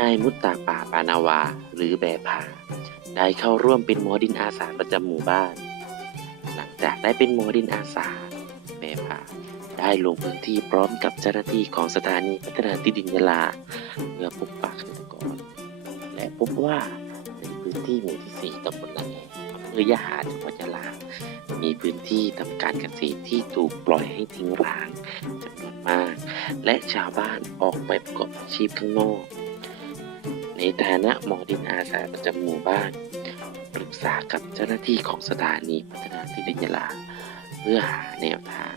นายมุตตาป่าปานาวา หรือแบผา ได้เข้าร่วมเป็นหมอดินอาสาประจำหมู่บ้าน หลังจากได้เป็นหมอดินอาสาแบผาได้ลงพื้นที่พร้อมกับเจ้าหน้าที่ของสถานีพัฒนาที่ดินยะลาเพื่อพบปะเกษตรกร และพบว่าในพื้นที่หมู่ที่ 4ตำบลละแง อำเภอยะหาจังหวัดยะลามีพื้นที่ทำการเกษตรที่ถูกปล่อยให้ทิ้งร้างจำนวนมาก และชาวบ้านออกไปประกอบอาชีพข้างนอก ในฐานะหมอดินอาสาประจำหมู่บ้านปรึกษากับเจ้าหน้าที่ของสถานีพัฒนาที่ดินยะลา เพื่อหาแนวทาง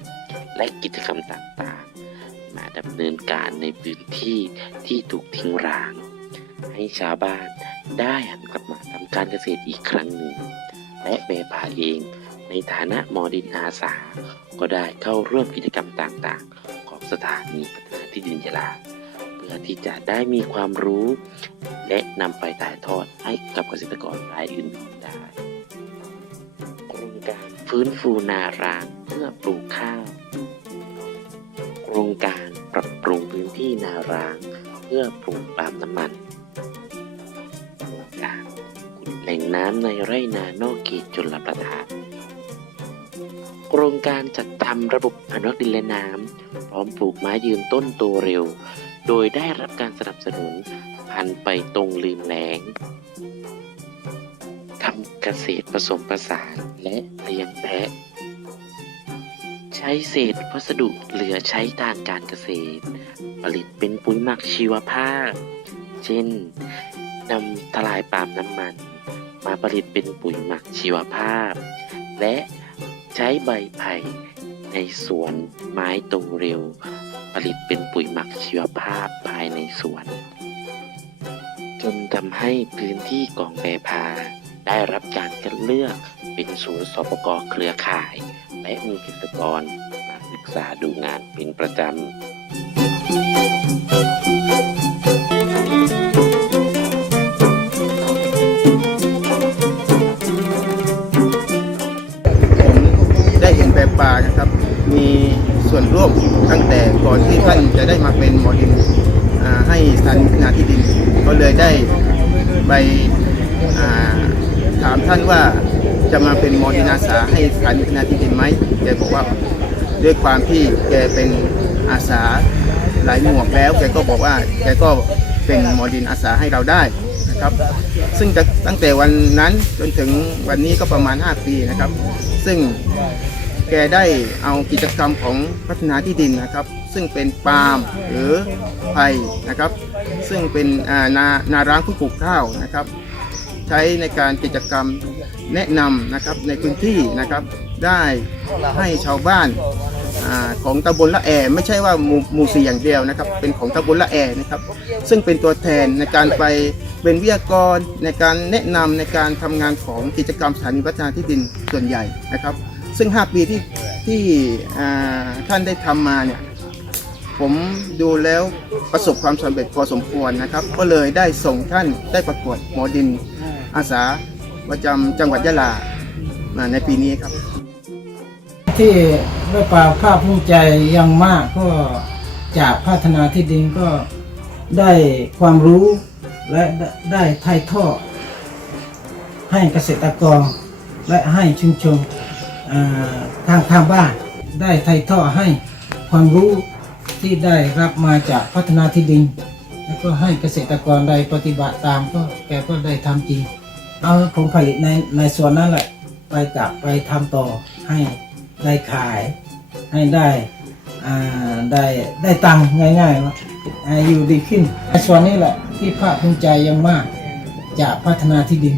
และกิจกรรมต่างๆ มาดำเนินการในพื้นที่ที่ถูกทิ้งร้าง ให้ชาวบ้านได้หันกลับมาทำการเกษตรอีกครั้งหนึ่ง และเบพาเอง ในฐานะหมอดินอาสา ก็ได้เข้าร่วมกิจกรรมต่างๆ ของสถานีพัฒนาที่ดินยะลา เพื่อที่จะได้มีความรู้ และนำไปถ่ายทอดให้กับเกษตรกรรายอื่นๆได้โครงการฟื้นฟูนารางเพื่อปลูกข้าวโครงการปรับปรุงพื้นที่นาราง เพื่อปลูกปาล์มน้ำมันโครงการ แหล่งน้ำในไร่นานอกเขตชลประทานโครงการจัดทำระบบอนุรักษ์ดินและน้ำพร้อมปลูกไม้ยืนต้นโตเร็ว โดยได้รับการสนับสนุนพันไปตรงลืมแหลงทำเกษตรผสมผสานและเลี้ยงแพะ ใช้เศษวัสดุเหลือใช้ทางการเกษตร ผลิตเป็นปุ๋ยหมักชีวภาพ เช่นนำทลายปาล์มน้ำมัน มาผลิตเป็นปุ๋ยหมักชีวภาพ และใช้ใบไผ่ในสวนไม้โตเร็ว ผลิตเป็นปุ๋ยหมักชีวภาพภายในสวน จนทำให้พื้นที่ของแปรพา ได้รับการคัดเลือกเป็นศูนย์สปกเครือข่าย และมีเกษตรกรมาศึกษาดูงานเป็นประจำ จะได้มาเป็นหมอดินให้สถานีพัฒนาที่ดิน ก็เลยได้ไปาถามท่านว่าจะมาเป็นหมอดินอาสาให้สถานีพัฒนาที่ดินไหมแกบอกว่าด้วยความที่แกเป็นอาสาหลายหมวกแล้วแกก็บอกว่าแกก็เป็นหมอดินอาสาให้เราได้นะครับ ซึ่งตั้งแต่วันนั้นจนถึงวันนี้ก็ประมาณ 5 ปีนะครับ ซึ่งแกได้เอากิจกรรมของพัฒนาที่ดินนะครับซึ่งเป็นปาล์มหรือไผ่นะครับ ซึ่งเป็นนานาร้างผู้ปลูกข้าวนะครับ ใช้ในการกิจกรรมแนะนำนะครับในพื้นที่นะครับ ได้ให้ชาวบ้านอของตำบลละแอไม่ใช่ว่าหมู่หมู่สี่อย่างเดียวนะครับ เป็นของตำบลละแอนะครับ ซึ่งเป็นตัวแทนในการไปเป็นวิทยากรในการแนะนำในการทำงานของกิจกรรมสถานีพัฒนาที่ดินส่วนใหญ่นะครับ ซึ่ง 5 ปีที่ที่ท่านได้ทำมาเนี่ย ผมดูแล้วประสบความสำเร็จพอสมควรนะครับ ก็เลยได้ส่งท่านได้ประกวดหมอดินอาสาประจำจังหวัดยะลามาในปีนี้ครับ ที่ด้วยความภาคภูมิใจยังมากก็จากพัฒนาที่ดินก็ได้ความรู้และได้ถ่ายทอดให้เกษตรกรและให้ชุมชนทางทางบ้าน ได้ถ่ายทอดให้ความรู้ ที่ได้รับมาจากพัฒนาที่ดิน แล้วก็ให้เกษตรกรได้ปฏิบัติตามก็แกก็ได้ทำจริง เอาผลผลิตในในส่วนนั้นแหละ ไปกลับไปทำต่อให้ได้ขายให้ได้อ่าได้ได้ตังค์ง่ายๆว่าอาอยู่ดีขึ้นในส่วนนี้แหละที่ภาคภูมิใจอยังมากจากพัฒนาที่ดิน